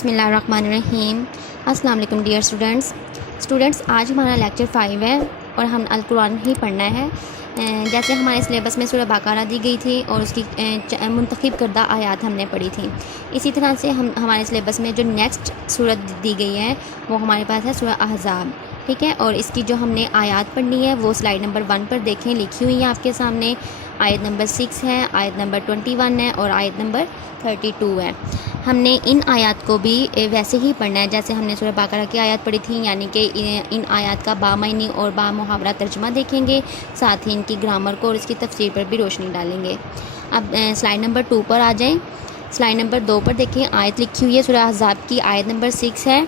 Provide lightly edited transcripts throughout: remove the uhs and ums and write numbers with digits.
بسم اللہ الرحمن الرحیم۔ السلام علیکم ڈیئر اسٹوڈنٹس، آج ہمارا لیکچر 5 ہے اور ہم القرآن ہی پڑھنا ہے۔ جیسے ہمارے سلیبس میں سورہ بقرہ دی گئی تھی اور اس کی منتخب کردہ آیات ہم نے پڑھی تھی، اسی طرح سے ہمارے سلیبس میں جو نیکسٹ سورت دی گئی ہے وہ ہمارے پاس ہے سورہ احزاب، ٹھیک ہے۔ اور اس کی جو ہم نے آیات پڑھنی ہے وہ سلائیڈ نمبر 1 پر دیکھیں، لکھی ہوئی ہے آپ کے سامنے۔ آیت نمبر 6 ہے، آیت نمبر 21 ہے اور آیت نمبر 32 ہے۔ ہم نے ان آیات کو بھی ویسے ہی پڑھنا ہے جیسے ہم نے سورہ بقرہ کی آیات پڑھی تھی، یعنی کہ ان آیات کا بامعنی اور بامحاورہ ترجمہ دیکھیں گے، ساتھ ہی ان کی گرامر کو اور اس کی تفسیر پر بھی روشنی ڈالیں گے۔ اب سلائیڈ نمبر 2 پر آ جائیں۔ سلائیڈ نمبر 2 پر دیکھیں، آیت لکھی ہوئی ہے سورہ احزاب کی، آیت نمبر 6 ہے۔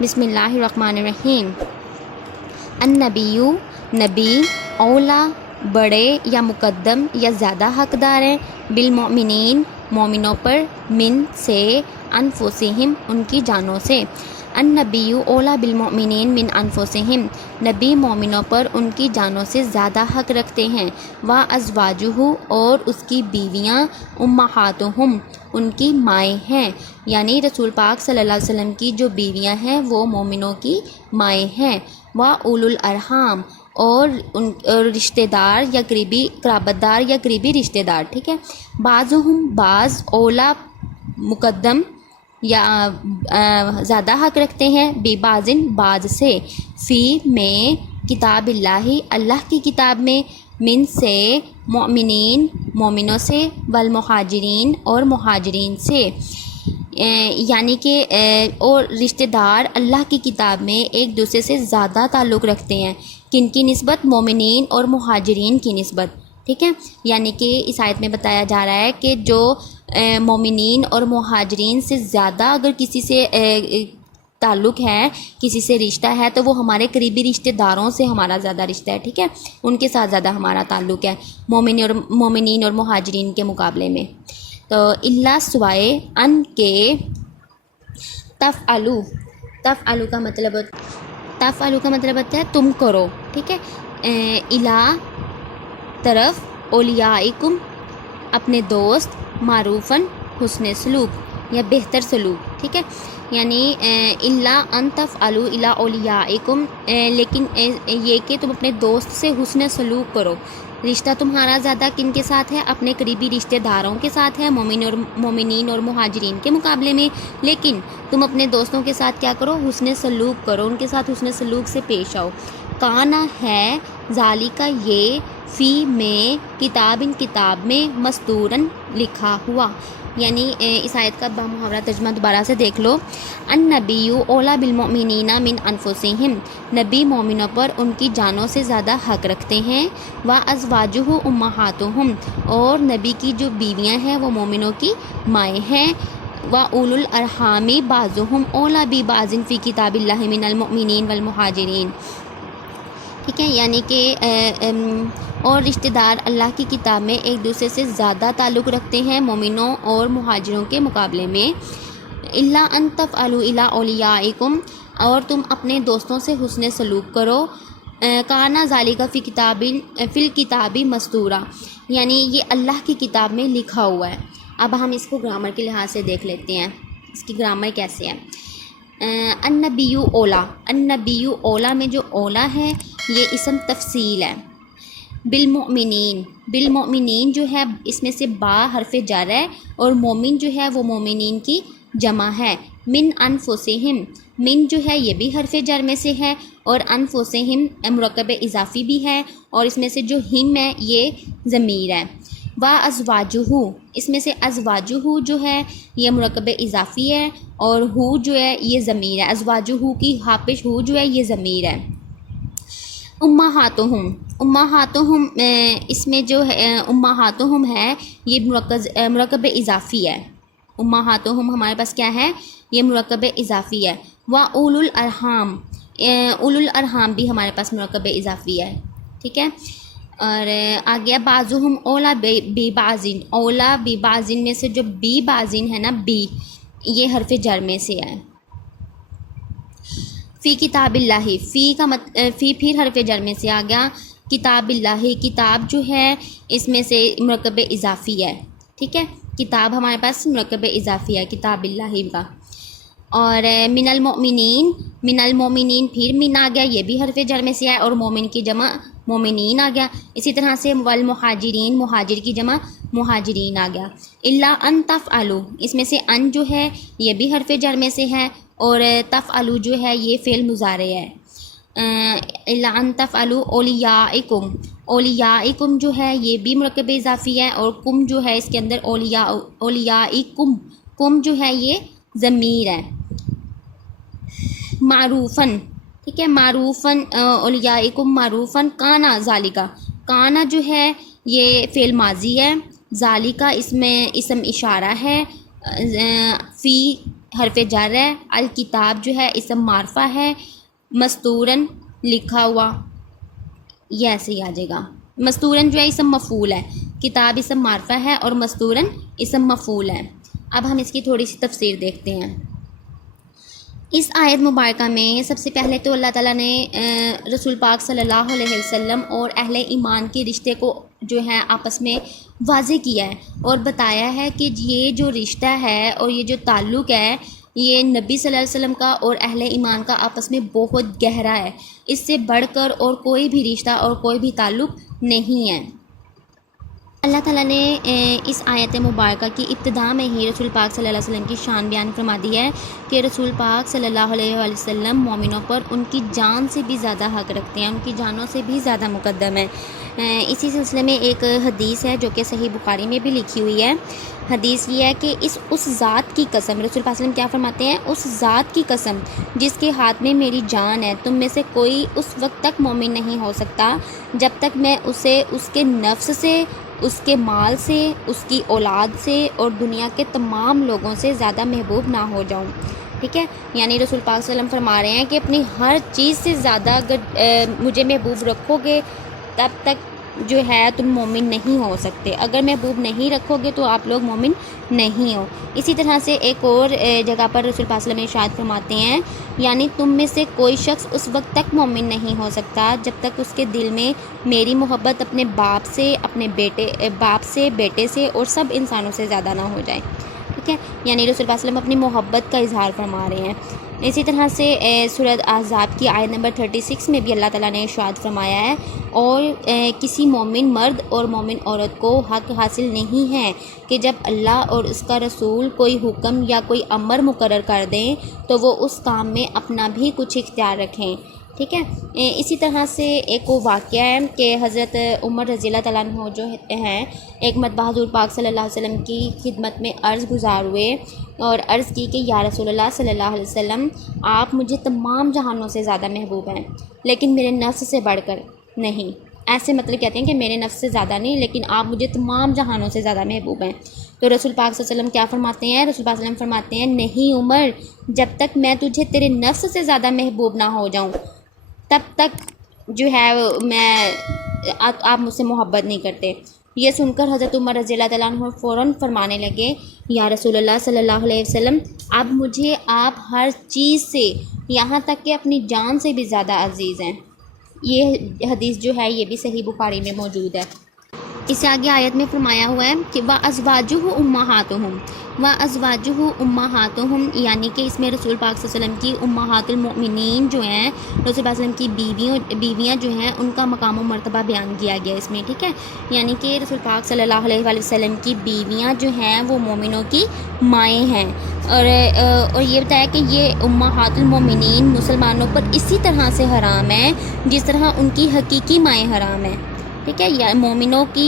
بسم اللہ الرحمن الرحیم۔ النبی، نبی، اولا، بڑے یا مقدم یا زیادہ حقدار ہیں، بالمؤمنین، مومنوں پر، من سے، انفسہم، ان کی جانوں سے۔ النبی اولا بالمؤمنین من انفسہم، نبی مومنوں پر ان کی جانوں سے زیادہ حق رکھتے ہیں۔ وازواجہ، اور اس کی بیویاں، امہاتہم، ان کی مائیں ہیں، یعنی رسول پاک صلی اللہ علیہ وسلم کی جو بیویاں ہیں وہ مومنوں کی مائیں ہیں۔ واولی الارحام، اور رشتہ دار یا قریبی قرابت دار یا قریبی رشتہ دار، ٹھیک ہے۔ بعضہم، بعض، اولا مقدم یا زیادہ حق رکھتے ہیں، ببعضن، بعض سے، فی میں، کتاب اللہ، اللہ کی کتاب میں، من سے، مؤمنین، مومنوں سے، والمہاجرین، اور مہاجرین سے، یعنی کہ اور رشتہ دار اللہ کی کتاب میں ایک دوسرے سے زیادہ تعلق رکھتے ہیں۔ کن کی نسبت؟ مومنین اور مہاجرین کی نسبت، ٹھیک ہے۔ یعنی کہ اس آیت میں بتایا جا رہا ہے کہ جو مومنین اور مہاجرین سے زیادہ اگر کسی سے تعلق ہے، کسی سے رشتہ ہے، تو وہ ہمارے قریبی رشتہ داروں سے ہمارا زیادہ رشتہ ہے، ٹھیک ہے، ان کے ساتھ زیادہ ہمارا تعلق ہے مومنین اور مہاجرین کے مقابلے میں۔ تو اللہ سوائے ان کے تفعلوا، تفعلوا کا مطلب ہوتا ہے تم کرو، ٹھیک ہے۔ الا، طرف، اولیائکم، اپنے دوست، معروفاً، حسن سلوک یا بہتر سلوک، ٹھیک ہے۔ یعنی اللہ ان تفعلوا الی اولیائکم، لیکن یہ کہ تم اپنے دوست سے حسن سلوک کرو۔ رشتہ تمہارا زیادہ کن کے ساتھ ہے؟ اپنے قریبی رشتہ داروں کے ساتھ ہے، مومنین اور مہاجرین کے مقابلے میں، لیکن تم اپنے دوستوں کے ساتھ کیا کرو؟ حسن سلوک کرو، ان کے ساتھ حسن سلوک سے پیش آؤ۔ کانا ہے، ذالکا یہ، فی میں، کتاب میں، مستورن، لکھا ہوا۔ یعنی اس آیت کا بامحاورہ ترجمہ دوبارہ سے دیکھ لو۔ النبی اولا بالمؤمنین من انفسہم، نبی مومنوں پر ان کی جانوں سے زیادہ حق رکھتے ہیں۔ وازواجہ امہاتہم، اور نبی کی جو بیویاں ہیں وہ مومنوں کی مائیں ہیں۔ واولی الارحام بعضہم اولا ببعض فی کتاب اللہ من المؤمنین والمہاجرین، ٹھیک ہے۔ یعنی کہ اور رشتہ دار اللہ کی کتاب میں ایک دوسرے سے زیادہ تعلق رکھتے ہیں مومنوں اور مہاجروں کے مقابلے میں۔ الا ان تفعلوا الی اولیائکم، اور تم اپنے دوستوں سے حسن سلوک کرو۔ کانا ذالک فی الکتاب مستورا، یعنی یہ اللہ کی کتاب میں لکھا ہوا ہے۔ اب ہم اس کو گرامر کے لحاظ سے دیکھ لیتے ہیں، اس کی گرامر کیسے ہے۔ النبی اولا، النبی اولا میں جو اولا ہے یہ اسم تفصیل ہے۔ بالمؤمنین، بالمؤمنین جو ہے اس میں سے با حرف جر ہے، اور مومن جو ہے وہ مومنین کی جمع ہے۔ من انفسہم، من جو ہے یہ بھی حرف جر میں سے ہے، اور انفسہم مرکب اضافی بھی ہے، اور اس میں سے جو ہم ہے یہ ضمیر ہے۔ وازواجہ، اس میں سے ازواجہ جو ہے یہ مرکب اضافی ہے، اور ہو جو ہے یہ ضمیر ہے۔ ازواجہ کی حافظ ہو جو ہے یہ ضمیر ہے۔ امہاتہم، امہاتہم اس میں جو ہے امہاتہم ہے یہ مرکب اضافی ہے۔ امہاتہم ہمارے پاس کیا ہے؟ یہ مرکب اضافی ہے۔ واولی الارحام، اولی الارحام بھی ہمارے پاس مرکب اضافی ہے، ٹھیک ہے۔ اور آگیا بعضہم اولا ببعضن، اولا ببعضن میں سے جو ببعضن ہے نا، بی یہ حرف جر میں سے ہے۔ فی کتاب اللہ، فی پھر حرف جر میں سے آ گیا۔ کتاب اللہ، کتاب جو ہے اس میں سے مرکب اضافی ہے، ٹھیک ہے۔ کتاب ہمارے پاس مرکب اضافی ہے کتاب اللہ کا۔ اور من المؤمنین پھر من آ گیا، یہ بھی حرف جر میں سے ہے، اور مومن کی جمع مومنین آ گیا۔ اسی طرح سے والمہاجرین، مہاجر کی جمع مہاجرین آ گیا۔ الا ان تفعلوا، اس میں سے ان جو ہے یہ بھی حرف جر میں سے ہے، اور تفعلوا جو ہے یہ فعل مضارع ہے۔ الا ان تفعلوا اولیاءکم، اولیاءکم جو ہے یہ بھی مرکب اضافی ہے، اور کم جو ہے اس کے اندر اولیاءکم، کم جو ہے یہ ضمیر ہے۔ معروفاً، ٹھیک ہے، معروفاً اولیاءکم معروفاً، کانا ذالکا، کانا جو ہے یہ فعل ماضی ہے، ذالکا اس میں اسم اشارہ ہے، فی حرف جر ہے، الکتاب جو ہے اسم معرفہ ہے، مستورن لکھا ہوا، یہ ایسے ہی آ جائے گا۔ مستورن جو ہے اسم مفعول ہے، کتاب اسم معرفہ ہے، اور مستورن اسم مفعول ہے۔ اب ہم اس کی تھوڑی سی تفسیر دیکھتے ہیں۔ اس آیت مبارکہ میں سب سے پہلے تو اللہ تعالیٰ نے رسول پاک صلی اللہ علیہ وسلم اور اہل ایمان کے رشتے کو جو ہے آپس میں واضح کیا ہے، اور بتایا ہے کہ یہ جو رشتہ ہے اور یہ جو تعلق ہے یہ نبی صلی اللہ علیہ وسلم کا اور اہل ایمان کا آپس میں بہت گہرا ہے، اس سے بڑھ کر اور کوئی بھی رشتہ اور کوئی بھی تعلق نہیں ہے۔ اللہ تعالیٰ نے اس آیت مبارکہ کی ابتدا میں ہی رسول پاک صلی اللہ علیہ وسلم کی شان بیان فرما دی ہے کہ رسول پاک صلی اللہ علیہ وآلہ وسلم مومنوں پر ان کی جان سے بھی زیادہ حق رکھتے ہیں، ان کی جانوں سے بھی زیادہ مقدم ہے۔ اسی سلسلے میں ایک حدیث ہے جو کہ صحیح بخاری میں بھی لکھی ہوئی ہے۔ حدیث یہ ہے کہ اس ذات کی قسم، رسول پاک صلی اللہ علیہ وسلم کیا فرماتے ہیں، اس ذات کی قسم جس کے ہاتھ میں میری جان ہے، تم میں سے کوئی اس وقت تک مومن نہیں ہو سکتا جب تک میں اسے اس کے نفس سے، اس کے مال سے، اس کی اولاد سے اور دنیا کے تمام لوگوں سے زیادہ محبوب نہ ہو جاؤں۔ ٹھیک ہے، یعنی رسول پاک صلی اللہ علیہ وسلم فرما رہے ہیں کہ اپنی ہر چیز سے زیادہ اگر مجھے محبوب رکھو گے تب تک جو ہے تم مومن نہیں ہو سکتے، اگر محبوب نہیں رکھو گے تو آپ لوگ مومن نہیں ہو۔ اسی طرح سے ایک اور جگہ پر رسول پاک صلی اللہ علیہ وسلم ارشاد فرماتے ہیں، یعنی تم میں سے کوئی شخص اس وقت تک مومن نہیں ہو سکتا جب تک اس کے دل میں میری محبت اپنے باپ سے، اپنے بیٹے سے اور سب انسانوں سے زیادہ نہ ہو جائے۔ ٹھیک ہے، یعنی رسول پاک صلی اللہ علیہ وسلم اپنی محبت کا اظہار فرما رہے ہیں۔ اسی طرح سے سورۃ احزاب کی آیت نمبر 36 میں بھی اللہ تعالیٰ نے ارشاد فرمایا ہے، اور کسی مومن مرد اور مومن عورت کو حق حاصل نہیں ہے کہ جب اللہ اور اس کا رسول کوئی حکم یا کوئی امر مقرر کر دیں تو وہ اس کام میں اپنا بھی کچھ اختیار رکھیں۔ ٹھیک ہے، اسی طرح سے ایک وہ واقعہ ہے کہ حضرت عمر رضی اللہ تعالیٰ عنہ جو ہیں ایک مرتبہ حضور پاک صلی اللہ علیہ وسلم کی خدمت میں عرض گزار ہوئے اور عرض کی کہ یا رسول اللہ صلی اللہ علیہ وسلم، آپ مجھے تمام جہانوں سے زیادہ محبوب ہیں لیکن میرے نفس سے بڑھ کر نہیں۔ ایسے مطلب کہتے ہیں کہ میرے نفس سے زیادہ نہیں لیکن آپ مجھے تمام جہانوں سے زیادہ محبوب ہیں۔ تو رسول پاک صلی اللہ علیہ وسلم کیا فرماتے ہیں؟ رسول پاک صلی اللہ علیہ وسلم فرماتے ہیں، نہیں عمر، جب تک میں تجھے تیرے نفس سے زیادہ محبوب نہ ہو جاؤں تب تک جو ہے آپ مجھ سے محبت نہیں کرتے۔ یہ سن کر حضرت عمر رضی اللہ تعالیٰ عنہ فوراً فرمانے لگے، یا رسول اللہ صلی اللہ علیہ وسلم، اب مجھے آپ ہر چیز سے، یہاں تک کہ اپنی جان سے بھی زیادہ عزیز ہیں۔ یہ حدیث جو ہے یہ بھی صحیح بخاری میں موجود ہے۔ اس سے آگے آیت میں فرمایا ہوا ہے کہ وَأَزْوَاجُهُ أُمَّهَاتُهُمْ وَأَزْوَاجُهُ أُمَّهَاتُهُمْ، یعنی کہ اس میں رسول پاک صلی اللہ علیہ وسلم کی امہات المؤمنین جو ہیں، رسول پاک صلی اللہ علیہ وسلم کی بیویاں جو ہیں، ان کا مقام و مرتبہ بیان کیا گیا اس میں۔ ٹھیک ہے، یعنی کہ رسول پاک صلی اللہ علیہ وآلہ وسلم کی بیویاں جو ہیں وہ مومنوں کی مائیں ہیں، اور یہ بتایا کہ یہ امہات المؤمنین مسلمانوں پر اسی طرح سے حرام ہے جس طرح ان کی حقیقی مائیں حرام ہیں۔ ٹھیک ہے، یا مومنوں کی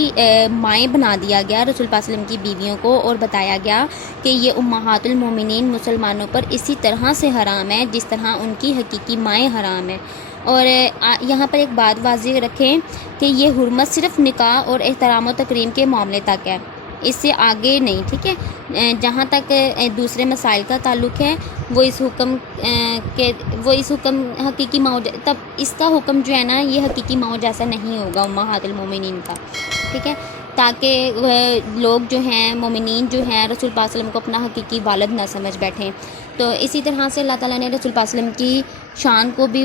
مائیں بنا دیا گیا رسول پاک صلی اللہ علیہ وسلم کی بیویوں کو، اور بتایا گیا کہ یہ امہات المومنین مسلمانوں پر اسی طرح سے حرام ہے جس طرح ان کی حقیقی مائیں حرام ہیں۔ اور یہاں پر ایک بات واضح رکھیں کہ یہ حرمت صرف نکاح اور احترام و تکریم کے معاملے تک ہے، اس سے آگے نہیں۔ ٹھیک ہے، جہاں تک دوسرے مسائل کا تعلق ہے وہ اس حکم حقیقی ماؤ، تب اس کا حکم جو ہے نا یہ حقیقی ماؤ جیسا نہیں ہوگا امہات المومنین کا۔ ٹھیک ہے، تاکہ لوگ جو ہیں مومنین جو ہیں رسول پاک صلی اللہ علیہ وسلم کو اپنا حقیقی والد نہ سمجھ بیٹھیں۔ تو اسی طرح سے اللہ تعالیٰ نے رسول پاک صلی اللہ علیہ وسلم کی شان کو بھی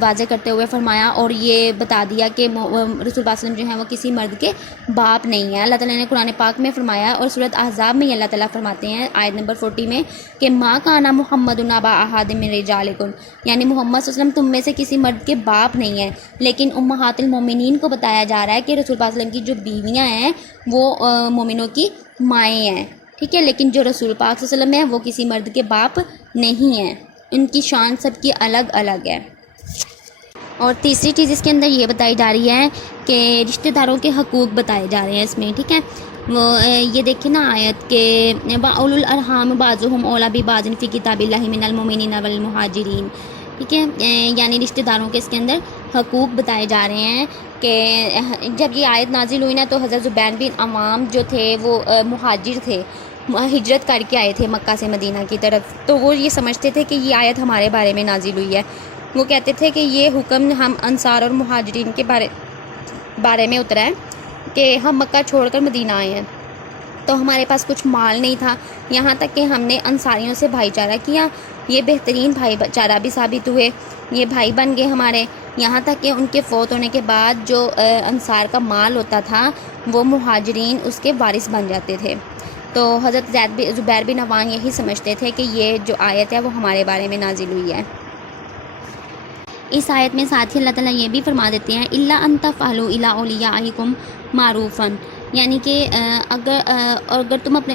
واضح کرتے ہوئے فرمایا، اور یہ بتا دیا کہ رسول اللہ صلی اللہ علیہ وسلم جو ہیں وہ کسی مرد کے باپ نہیں ہیں۔ اللہ تعالیٰ نے قرآن پاک میں فرمایا، اور سورۃ احزاب میں اللہ تعالیٰ فرماتے ہیں آیت نمبر 40 میں کہ ما کان محمد ابا احد من رجالکم، یعنی محمد صلی اللہ علیہ وسلم تم میں سے کسی مرد کے باپ نہیں ہیں، لیکن امہات المومنین کو بتایا جا رہا ہے کہ رسول اللہ صلی اللہ علیہ وسلم کی جو بیویاں ہیں وہ مومنوں کی مائیں ہیں، ٹھیک ہے، لیکن جو رسول پاک صلی اللہ علیہ وسلم ہیں وہ کسی مرد کے باپ نہیں ہیں، ان کی شان سب کی الگ الگ ہے۔ اور تیسری چیز اس کے اندر یہ بتائی جا رہی ہے کہ رشتہ داروں کے حقوق بتائے جا رہے ہیں اس میں، ٹھیک ہے۔ وہ یہ دیکھیں نا آیت کہ اولو الارحام بعضهم اولی ببعض فی کتاب اللہ من المؤمنین والمہاجرین، ٹھیک ہے، یعنی رشتہ داروں کے اس کے اندر حقوق بتائے جا رہے ہیں کہ جب یہ آیت نازل ہوئی نا تو حضرت زبیر بن عوام جو تھے وہ مہاجر تھے، ہجرت کر کے آئے تھے مکہ سے مدینہ کی طرف، تو وہ یہ سمجھتے تھے کہ یہ آیت ہمارے بارے میں نازل ہوئی ہے۔ وہ کہتے تھے کہ یہ حکم ہم انصار اور مہاجرین کے بارے میں اترا ہے کہ ہم مکہ چھوڑ کر مدینہ آئے ہیں، تو ہمارے پاس کچھ مال نہیں تھا، یہاں تک کہ ہم نے انصاریوں سے بھائی چارہ کیا، یہ بہترین بھائی چارہ بھی ثابت ہوئے، یہ بھائی بن گئے ہمارے، یہاں تک کہ ان کے فوت ہونے کے بعد جو انصار کا مال ہوتا تھا وہ مہاجرین اس کے وارث بن جاتے تھے۔ تو حضرت زبیر بن عوام یہی سمجھتے تھے کہ یہ جو آیت ہے وہ ہمارے بارے میں نازل ہوئی ہے۔ اس آیت میں ساتھ ہی اللہ تعالیٰ یہ بھی فرما دیتے ہیں الا ان تفعلوا الی اولیاءکم معروفا، یعنی کہ اگر تم اپنے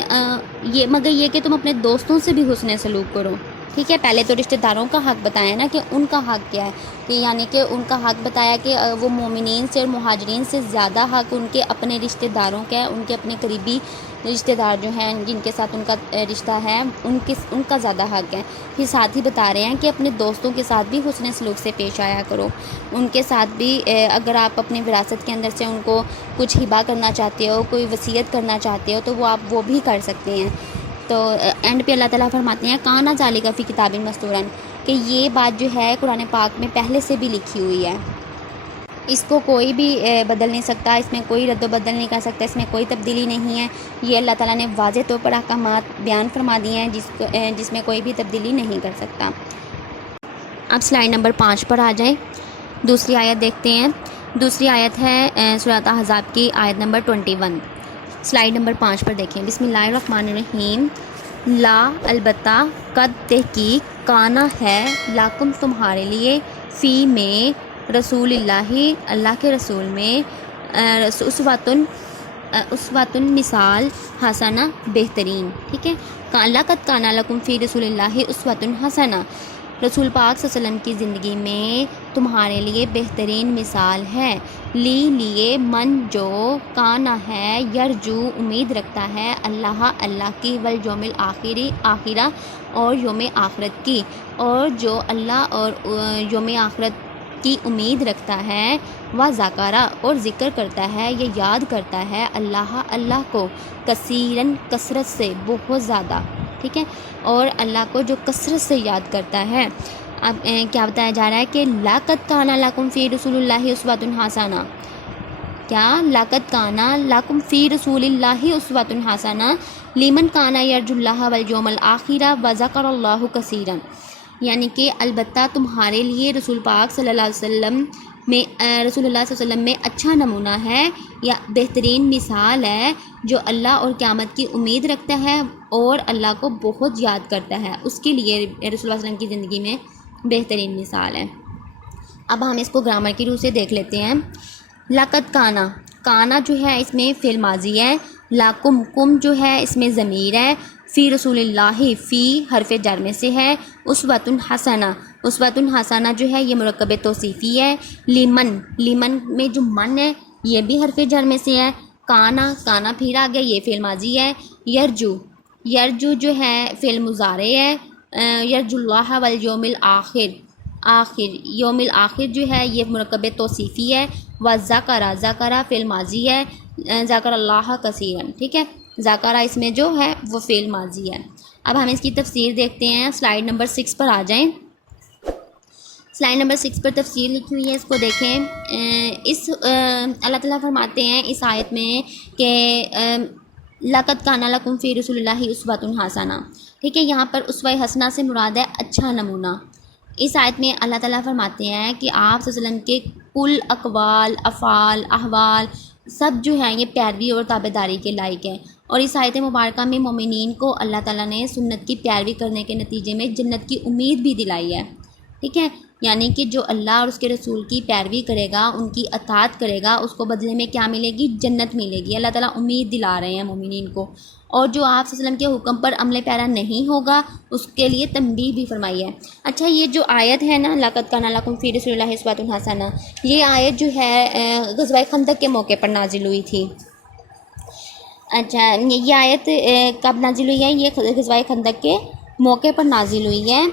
مگر یہ کہ تم اپنے دوستوں سے بھی حسن سلوک کرو، ٹھیک ہے۔ پہلے تو رشتہ داروں کا حق بتایا نا کہ ان کا حق کیا ہے، کہ یعنی کہ ان کا حق بتایا کہ وہ مومنین سے اور مہاجرین سے زیادہ حق ان کے اپنے رشتہ داروں کا ہے، ان کے اپنے قریبی رشتہ دار جو ہیں جن کے ساتھ ان کا رشتہ ہے ان کا زیادہ حق ہے۔ پھر ساتھ ہی بتا رہے ہیں کہ اپنے دوستوں کے ساتھ بھی حسن سلوک سے پیش آیا کرو، ان کے ساتھ بھی اگر آپ اپنی وراثت کے اندر سے ان کو کچھ ہبہ کرنا چاہتے ہو، کوئی وصیت کرنا چاہتے ہو، تو وہ آپ وہ بھی کر سکتے ہیں۔ تو اینڈ پہ اللہ تعالیٰ فرماتے ہیں کانا ذالک فی کتاب مستورن، کہ یہ بات جو ہے قرآن پاک میں پہلے سے بھی لکھی ہوئی ہے، اس کو کوئی بھی بدل نہیں سکتا، اس میں کوئی رد و بدل نہیں کر سکتا، اس میں کوئی تبدیلی نہیں ہے۔ یہ اللہ تعالیٰ نے واضح طور پر احکامات بیان فرما دیے ہیں جس میں کوئی بھی تبدیلی نہیں کر سکتا۔ اب سلائیڈ نمبر 5 پر آ جائیں، دوسری آیت دیکھتے ہیں۔ دوسری آیت ہے سورۃ احزاب کی آیت نمبر 21، سلائیڈ نمبر 5 پر دیکھیں۔ بسم اللہ الرحمن الرحیم، لا البتہ، قد تحقیق، کانا ہے، لاکم تمہارے لیے، فی میں، رسول اللہ کے رسول میں، اسواتن مثال، حسنہ بہترین، ٹھیک ہے۔ لقد کان لکم فی رسول اللہ اسوۃ حسنہ، رسول پاک صلی اللہ علیہ وسلم کی زندگی میں تمہارے لیے بہترین مثال ہے، لیے من جو کانا ہے، یرجو امید رکھتا ہے، اللہ کی، والیوم آخرہ اور یوم آخرت کی، اور جو اللہ اور یوم آخرت کی امید رکھتا ہے، ذاکرہ اور ذکر کرتا ہے یا یاد کرتا ہے اللہ کو، کثیرن کثرت سے، بہت زیادہ، ٹھیک ہے، اور اللہ کو جو کثرت سے یاد کرتا ہے۔ اب کیا بتایا جا رہا ہے کہ لقد کان لکم فی رسول اللہ اسوۃ حسنہ، کیا لقد کان لکم فی رسول اللہ اسوۃ حسنہ لمن کان یرجو اللہ والیوم الآخر وذکر اللہ کثیرا، یعنی کہ البتہ تمہارے لیے رسول پاک صلی اللہ علیہ وسلم میں اچھا نمونہ ہے یا بہترین مثال ہے، جو اللہ اور قیامت کی امید رکھتا ہے اور اللہ کو بہت یاد کرتا ہے، اس کے لیے رسول اللہ صلی اللہ علیہ وسلم کی زندگی میں بہترین مثال ہے۔ اب ہم اس کو گرامر کی روح سے دیکھ لیتے ہیں۔ لقد کانا جو ہے اس میں فعل ماضی ہے، کم جو ہے اس میں ضمیر ہے، فی رسول اللہ، فی حرف جر میں سے ہے، اسوۃ حسنہ جو ہے یہ مرکب توصیفی ہے، لیمن میں جو من ہے یہ بھی حرف جر میں سے ہے، کانا پھر آ گیا، یہ فعل ماضی ہے، یرجو جو ہے فعل مضارع ہے، یرجو اللہ والیوم الآخر، یوم الآخر جو ہے یہ مرکب توصیفی ہے، ذکر فعل ماضی ہے، ذکر اللہ کثیرا، ٹھیک ہے، ذکر اس میں جو ہے وہ فعل ماضی ہے۔ اب ہم اس کی تفسیر دیکھتے ہیں، سلائیڈ نمبر 6 پر آ جائیں۔ سلائیڈ نمبر 6 پر تفسیر لکھی ہوئی ہے، اس کو دیکھیں۔ اللہ تعالیٰ فرماتے ہیں اس آیت میں کہ لقد کان لکم فی رسول اللہ اسوۃ حسنہ، ٹھیک ہے، یہاں پر اسوہ حسنہ سے مراد ہے اچھا نمونہ، اس آیت میں اللہ تعالیٰ فرماتے ہیں کہ آپ صلی اللہ علیہ وسلم کے کل اقوال، افعال، احوال سب جو ہیں یہ پیروی اور تابعداری کے لائق ہیں، اور اس آیت مبارکہ میں مومنین کو اللہ تعالیٰ نے سنت کی پیروی کرنے کے نتیجے میں جنت کی امید بھی دلائی ہے، ٹھیک ہے۔ یعنی کہ جو اللہ اور اس کے رسول کی پیروی کرے گا، ان کی اطاعت کرے گا، اس کو بدلے میں کیا ملے گی؟ جنت ملے گی۔ اللہ تعالیٰ امید دلا رہے ہیں مومنین کو، اور جو آپ صلی اللہ علیہ وسلم کے حکم پر عمل پیرا نہیں ہوگا اس کے لیے تنبیہ بھی فرمائی ہے۔ اچھا، یہ جو آیت ہے نا، لَقَدْ كَانَ لَكُمْ فِي رَسُولِ اللَّهِ أُسْوَةٌ حَسَنَةٌ، یہ آیت جو ہے غزوہ خندق کے موقع پر نازل ہوئی تھی۔ اچھا، یہ آیت کب نازل ہوئی ہے؟ یہ غزوہ خندق کے موقع پر نازل ہوئی ہے،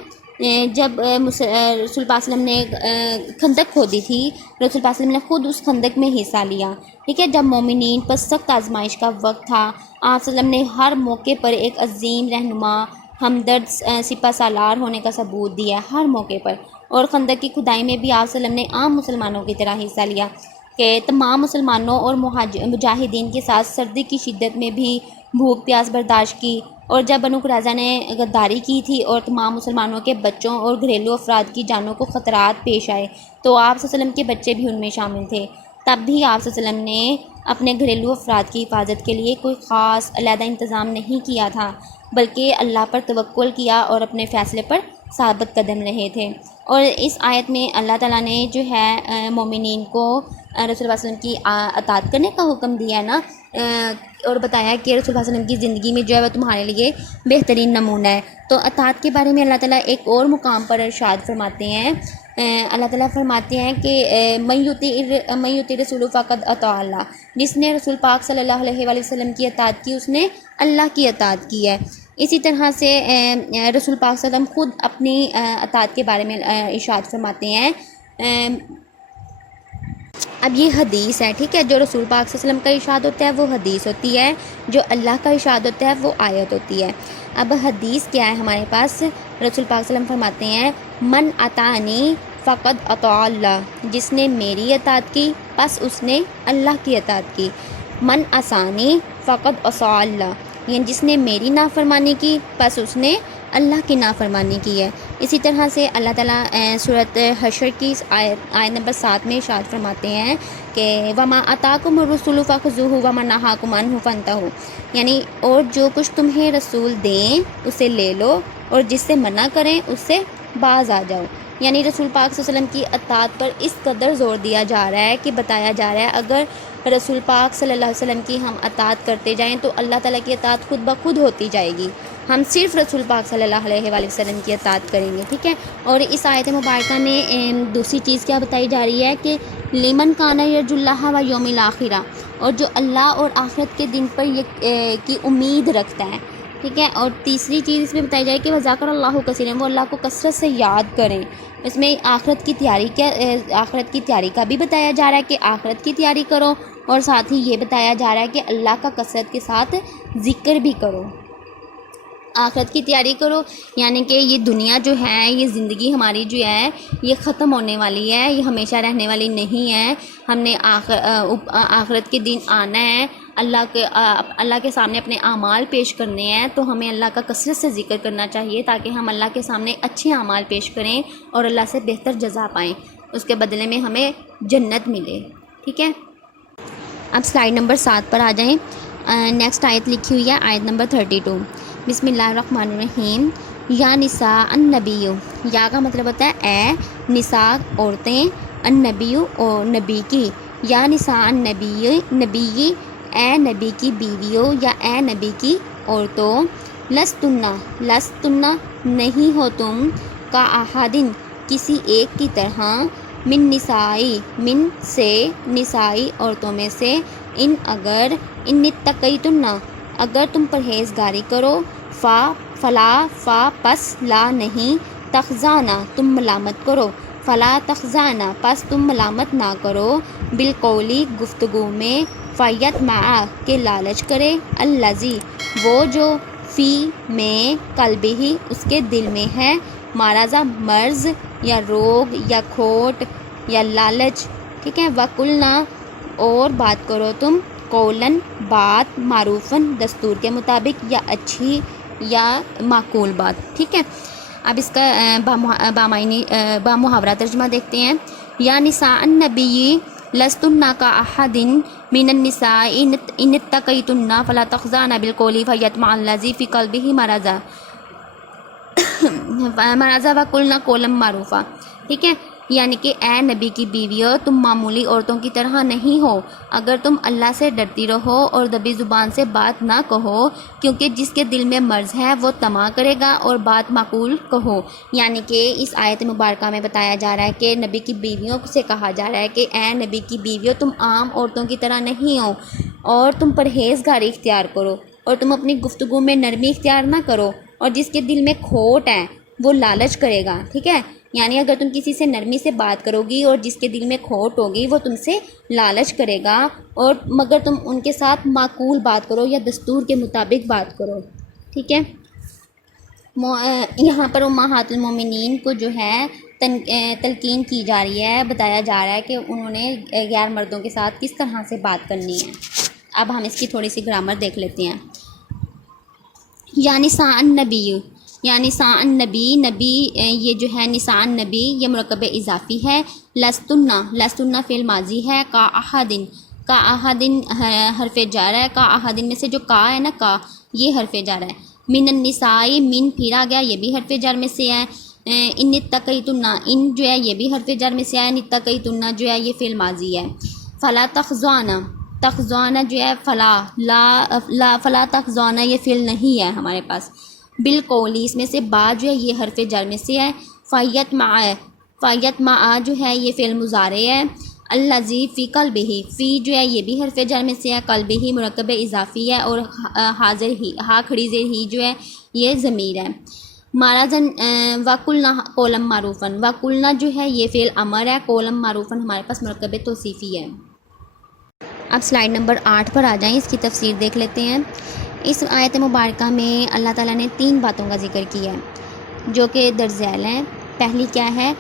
جب رسول پاک صلی اللہ علیہ وسلم نے خندق کھودی تھی۔ رسول پاک صلی اللہ علیہ وسلم نے خود اس خندق میں حصہ لیا، ٹھیک ہے۔ جب مومنین پر سخت آزمائش کا وقت تھا، آپ صلی اللہ علیہ وسلم نے ہر موقع پر ایک عظیم رہنما، ہمدرد سپہ سالار ہونے کا ثبوت دیا ہر موقع پر، اور خندق کی کھدائی میں بھی آپ صلی اللہ علیہ وسلم نے عام مسلمانوں کی طرح حصہ لیا کہ تمام مسلمانوں اور مجاہدین کے ساتھ سردی کی شدت میں بھی بھوک پیاس برداشت کی، اور جب بنو قریظہ نے غداری کی تھی اور تمام مسلمانوں کے بچوں اور گھریلو افراد کی جانوں کو خطرات پیش آئے تو آپ صلی اللہ علیہ وسلم کے بچے بھی ان میں شامل تھے، تب بھی آپ صلی اللہ علیہ وسلم نے اپنے گھریلو افراد کی حفاظت کے لیے کوئی خاص علیحدہ انتظام نہیں کیا تھا، بلکہ اللہ پر توکل کیا اور اپنے فیصلے پر ثابت قدم رہے تھے۔ اور اس آیت میں اللہ تعالیٰ نے جو ہے مومنین کو رسول اللہ صلی اللہ علیہ وسلم کی اطاعت کرنے کا حکم دیا ہے نا، اور بتایا کہ رسول اللہ صلی اللہ علیہ وسلم کی زندگی میں جو ہے وہ تمہارے لیے بہترین نمونہ ہے۔ تو اطاعت کے بارے میں اللہ تعالیٰ ایک اور مقام پر ارشاد فرماتے ہیں، اللہ تعالیٰ فرماتے ہیں کہ من یطیع رسول فقد اطاع اللہ، جس نے رسول پاک صلی اللہ علیہ وآلہ وسلم کی اطاعت کی اس نے اللہ کی اطاعت کی ہے۔ اسی طرح سے رسول پاک صلی اللہ علیہ وسلم خود اپنی اطاعت کے بارے میں ارشاد فرماتے ہیں۔ اب یہ حدیث ہے، ٹھیک ہے، جو رسول پاک صلی اللہ علیہ وسلم کا ارشاد ہوتا ہے وہ حدیث ہوتی ہے، جو اللہ کا ارشاد ہوتا ہے وہ آیت ہوتی ہے۔ اب حدیث کیا ہے ہمارے پاس؟ رسول پاک صلی اللہ علیہ وسلم فرماتے ہیں من اطاعنی فقد اطاع اللہ، جس نے میری اطاعت کی پس اس نے اللہ کی اطاعت کی۔ من عصانی فقد عصا اللہ، یعنی جس نے میری نافرمانی کی پس اس نے اللہ کی نافرمانی کی ہے۔ اسی طرح سے اللہ تعالیٰ سورۃ حشر کی آیت نمبر 7 میں ارشاد فرماتے ہیں کہ وما آتاکم الرسول فخذوہ وما نہاکم عنہ فانتہوا، یعنی اور جو کچھ تمہیں رسول دیں اسے لے لو، اور جس سے منع کریں اس سے باز آ جاؤ۔ یعنی رسول پاک صلی اللہ علیہ وسلم کی اطاعت پر اس قدر زور دیا جا رہا ہے کہ بتایا جا رہا ہے اگر رسول پاک صلی اللہ علیہ وسلم کی ہم اطاعت کرتے جائیں تو اللہ تعالیٰ کی اطاعت خود بخود ہوتی جائے گی، ہم صرف رسول پاک صلی اللہ علیہ وآلہ وسلم کی اطاعت کریں گے، ٹھیک ہے۔ اور اس آیت مبارکہ میں دوسری چیز کیا بتائی جا رہی ہے کہ لمن کان یرجو اللہ و یوم الآخرہ، اور جو اللہ اور آخرت کے دن پر کی امید رکھتا ہے، ٹھیک ہے۔ اور تیسری چیز اس میں بتائی جائے کہ وذاکر اللہ کثیرا، وہ اللہ کو کثرت سے یاد کریں۔ اس میں آخرت کی تیاری کا بھی بتایا جا رہا ہے کہ آخرت کی تیاری کرو، اور ساتھ ہی یہ بتایا جا رہا ہے کہ اللہ کا کثرت کے ساتھ ذکر بھی کرو۔ آخرت کی تیاری کرو یعنی کہ یہ دنیا جو ہے، یہ زندگی ہماری جو ہے یہ ختم ہونے والی ہے، یہ ہمیشہ رہنے والی نہیں ہے۔ ہم نے آخرت کے دن آنا ہے، اللہ کے سامنے اپنے اعمال پیش کرنے ہیں، تو ہمیں اللہ کا کثرت سے ذکر کرنا چاہیے تاکہ ہم اللہ کے سامنے اچھے اعمال پیش کریں اور اللہ سے بہتر جزا پائیں، اس کے بدلے میں ہمیں جنت ملے، ٹھیک ہے۔ اب سلائیڈ نمبر 7 پر آ جائیں۔ نیکسٹ آیت لکھی ہوئی ہے آیت نمبر 32۔ بسم اللہ الرحمن الرحیم۔ یا نساء النبی، یا کا مطلب ہوتا ہے اے نساء عورتیں، النبی اور نبی کی، یا نساء النبی نبی، اے نبی کی بیویوں یا اے نبی کی عورتوں، لستن نہیں ہو تم، کا احدن کسی ایک کی طرح، من نسائی من سے نسائی عورتوں میں سے، ان اگر ان اتقیتن اگر تم پرہیزگاری کرو، فلا پس لا نہیں، تخزانہ تم ملامت کرو، فلا تخزانہ پس تم ملامت نہ کرو، بالقولی گفتگو میں، فیت مع کے لالچ کرے، الذی وہ جو، فی میں قلبہ ہی اس کے دل میں ہے، مارضہ مرض یا روگ یا کھوٹ یا لالچ، ٹھیک ہے۔ وَقُلْنَا اور بات کرو تم، قولاً بات، معروفاً دستور کے مطابق یا اچھی یا معقول بات، ٹھیک ہے۔ اب اس کا بامحاورہ ترجمہ دیکھتے ہیں. یا نساء النبی لستن کا احد من النساء ان اتقیتن فلا تخضعن بالقول فیطمع الذی فی قلبہ مرض وقلن قولا معروفا. ٹھیک ہے، یعنی کہ اے نبی کی بیویوں، تم معمولی عورتوں کی طرح نہیں ہو. اگر تم اللہ سے ڈرتی رہو اور دبی زبان سے بات نہ کہو، کیونکہ جس کے دل میں مرض ہے وہ طمع کرے گا، اور بات معقول کہو. یعنی کہ اس آیت مبارکہ میں بتایا جا رہا ہے کہ نبی کی بیویوں سے کہا جا رہا ہے کہ اے نبی کی بیویوں، تم عام عورتوں کی طرح نہیں ہو، اور تم پرہیزگاری اختیار کرو، اور تم اپنی گفتگو میں نرمی اختیار نہ کرو، اور جس کے دل میں کھوٹ ہے وہ لالچ کرے گا. ٹھیک ہے، یعنی اگر تم کسی سے نرمی سے بات کرو گی اور جس کے دل میں کھوٹ ہوگی وہ تم سے لالچ کرے گا، اور مگر تم ان کے ساتھ معقول بات کرو یا دستور کے مطابق بات کرو. ٹھیک ہے، یہاں پر امہات المومنین کو جو ہے تلقین کی جا رہی ہے، بتایا جا رہا ہے کہ انہوں نے غیر مردوں کے ساتھ کس طرح سے بات کرنی ہے. اب ہم اس کی تھوڑی سی گرامر دیکھ لیتے ہیں. یا نساء النبی، یا نساء النبی، نبی یہ جو ہے نساء النبی یہ مرکب اضافی ہے. لستن فعل ماضی ہے. کا احدن، کا احدن حرف جر ہے. کا احدن میں سے جو کا ہے نا، کا یہ حرف جر ہے. من النساء، من پھر آ گیا، یہ بھی حرف جر میں سے ہے. ان اتقیتن، ان جو ہے یہ بھی حرف جر میں سے ہے. اتقیتن جو ہے یہ فعل ماضی ہے. فلا تخضعن، تخضعن جو ہے فلا تخضعن یہ فعل نہیں ہے ہمارے پاس. بالقول اس میں سے با جو ہے یہ حرف جر میں سے ہے. فیت مع جو ہے یہ فعل مضارع ہے. الذی فی قلبہ، فی جو ہے یہ بھی حرف جر میں سے ہے. قلبہ مرکب اضافی ہے، اور حاضر ہی، ہا کھڑی زیر ہی جو ہے یہ ضمیر ہے. مارازن وقلنا قولا معروفا، وقلنا جو ہے یہ فعل امر ہے. قولا معروفا ہمارے پاس مرکب توصیفی ہے. اب سلائیڈ نمبر 8 پر آ جائیں، اس کی تفسیر دیکھ لیتے ہیں. اس آیت مبارکہ میں اللہ تعالیٰ نے 3 باتوں کا ذکر کیا ہے جو کہ درج ذیل ہیں. پہلی کیا ہے؟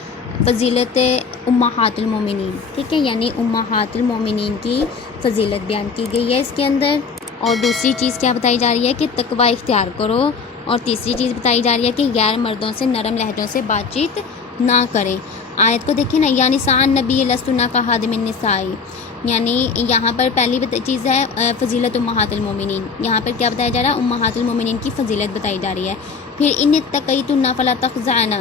فضیلت امہات المومنین. ٹھیک ہے، یعنی امہات المومنین کی فضیلت بیان کی گئی ہے اس کے اندر. اور دوسری چیز کیا بتائی جا رہی ہے کہ تقوی اختیار کرو. اور تیسری چیز بتائی جا رہی ہے کہ غیر مردوں سے نرم لہجوں سے بات چیت نہ کریں. آیت کو دیکھیں نا، یا نساء النبی لستن کاحد من النساء، یعنی یہاں پر پہلی چیز ہے فضیلت امہات المومنین. یہاں پر کیا بتایا جا رہا ہے؟ امہات المومنین کی فضیلت بتائی جا رہی ہے. پھر ان اتقیتن فلا تخضعن،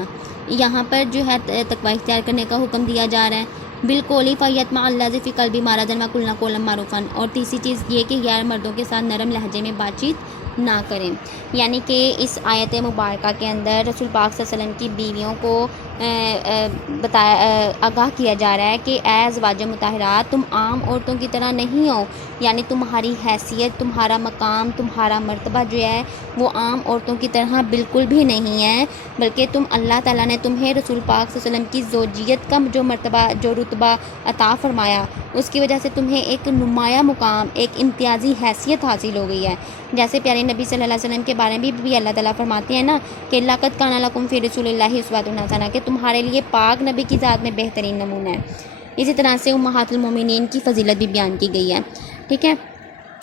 یہاں پر جو ہے تقوی اختیار کرنے کا حکم دیا جا رہا ہے. بالقول فیطمع الذی فی قلبہ مرض وقلنا قولا معروفا. اور تیسری چیز یہ کہ غیر مردوں کے ساتھ نرم لہجے میں بات چیت نہ کریں. یعنی کہ اس آیت مبارکہ کے اندر رسول پاک صلی اللہ علیہ وسلم کی بیویوں کو آگاہ کیا جا رہا ہے کہ اے ازواج مطہرات، تم عام عورتوں کی طرح نہیں ہو. یعنی تمہاری حیثیت، تمہارا مقام، تمہارا مرتبہ جو ہے وہ عام عورتوں کی طرح بالکل بھی نہیں ہے، بلکہ اللہ تعالیٰ نے تمہیں رسول پاک صلی اللہ علیہ وسلم کی زوجیت کا جو مرتبہ، جو رتبہ عطا فرمایا، اس کی وجہ سے تمہیں ایک نمایاں مقام، ایک امتیازی حیثیت حاصل ہو گئی ہے. جیسے پیارے نبی صلی اللہ علیہ وسلم کے بارے میں بھی اللہ تعالیٰ فرماتے ہیں نا کہ لقد کان لکم فی رسول اللہ اسوۃ حسنہ، کہ تمہارے لیے پاک نبی کی ذات میں بہترین نمونہ ہے. اسی طرح سے امہات المومنین کی فضیلت بھی بیان کی گئی ہے. ٹھیک ہے،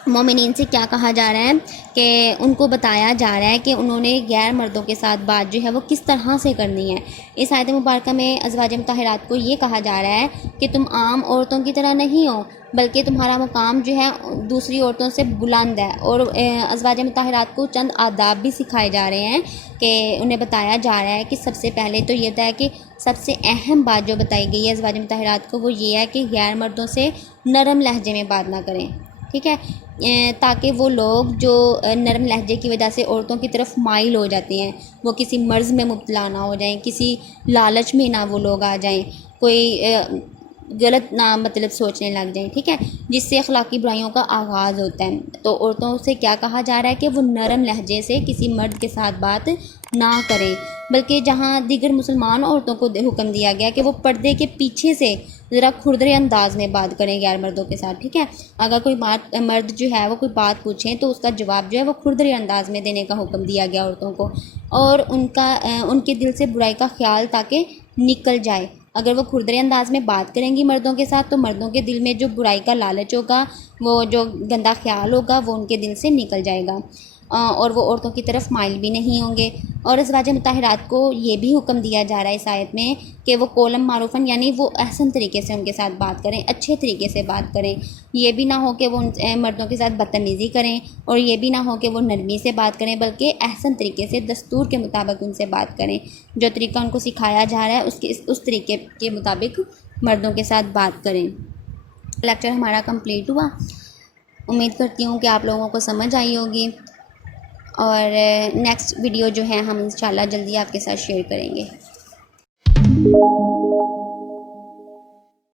مومنین سے کیا کہا جا رہا ہے کہ ان کو بتایا جا رہا ہے کہ انہوں نے غیر مردوں کے ساتھ بات جو ہے وہ کس طرح سے کرنی ہے. اس آیت مبارکہ میں ازواج مطہرات کو یہ کہا جا رہا ہے کہ تم عام عورتوں کی طرح نہیں ہو، بلکہ تمہارا مقام جو ہے دوسری عورتوں سے بلند ہے. اور ازواج مطہرات کو چند آداب بھی سکھائے جا رہے ہیں کہ انہیں بتایا جا رہا ہے کہ سب سے پہلے تو یہ ہے کہ سب سے اہم بات جو بتائی گئی ہے ازواج مطہرات کو وہ یہ ہے کہ غیر مردوں سے نرم لہجے میں بات نہ کریں. ٹھیک ہے، تاکہ وہ لوگ جو نرم لہجے کی وجہ سے عورتوں کی طرف مائل ہو جاتے ہیں وہ کسی مرض میں مبتلا نہ ہو جائیں، کسی لالچ میں نہ وہ لوگ آ جائیں، کوئی غلط نہ مطلب سوچنے لگ جائیں. ٹھیک ہے، جس سے اخلاقی برائیوں کا آغاز ہوتا ہے. تو عورتوں سے کیا کہا جا رہا ہے کہ وہ نرم لہجے سے کسی مرد کے ساتھ بات نہ کریں، بلکہ جہاں دیگر مسلمان عورتوں کو حکم دیا گیا کہ وہ پردے کے پیچھے سے ذرا کھردرے انداز میں بات کریں غیر مردوں کے ساتھ. ٹھیک ہے، اگر کوئی مرد جو ہے وہ کوئی بات پوچھیں تو اس کا جواب جو ہے وہ کھردرے انداز میں دینے کا حکم دیا گیا عورتوں کو، اور ان کے دل سے برائی کا خیال تاکہ نکل جائے. اگر وہ کھردرے انداز میں بات کریں گی مردوں کے ساتھ تو مردوں کے دل میں جو برائی کا لالچ ہوگا، وہ جو گندا خیال ہوگا وہ ان کے دل سے نکل جائے گا. اور وہ عورتوں کی طرف مائل بھی نہیں ہوں گے۔ اور ازواج مطہرات کو یہ بھی حکم دیا جا رہا ہے اس آیت میں کہ وہ قولاً معروفاً یعنی وہ احسن طریقے سے ان کے ساتھ بات کریں، اچھے طریقے سے بات کریں۔ یہ بھی نہ ہو کہ وہ مردوں کے ساتھ بدتمیزی کریں، اور یہ بھی نہ ہو کہ وہ نرمی سے بات کریں، بلکہ احسن طریقے سے دستور کے مطابق ان سے بات کریں۔ جو طریقہ ان کو سکھایا جا رہا ہے اس طریقے کے مطابق مردوں کے ساتھ بات کریں۔ لیکچر ہمارا کمپلیٹ ہوا۔ امید کرتی ہوں کہ آپ لوگوں کو سمجھ آئی ہوگی، اور نیکسٹ ویڈیو جو ہے ہم انشاءاللہ جلدی آپ کے ساتھ شیئر کریں گے۔